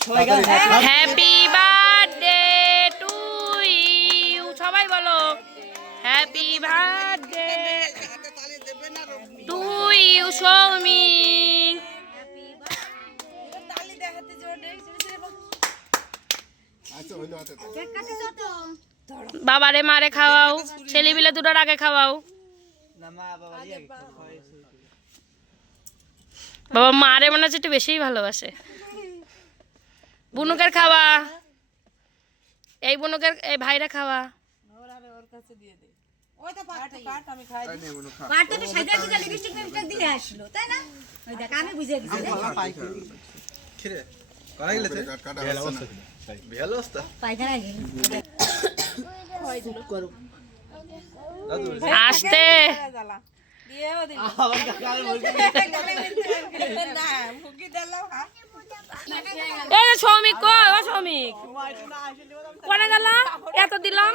Happy birthday to you, সবাই বলো happy birthday to you Soumik. বাবারে মারে খাওয়াও, ছেলেপিলে দুটোর আগে খাওয়াও। বাবা মারে মনে হচ্ছে একটু বেশিই ভালোবাসে। বুনুকের খাওয়া, এই বুনুকের এই ভাইরা খাওয়া। আসতে সৌমিক কই, ও সৌমিক কোনে গেল? এত দিলাম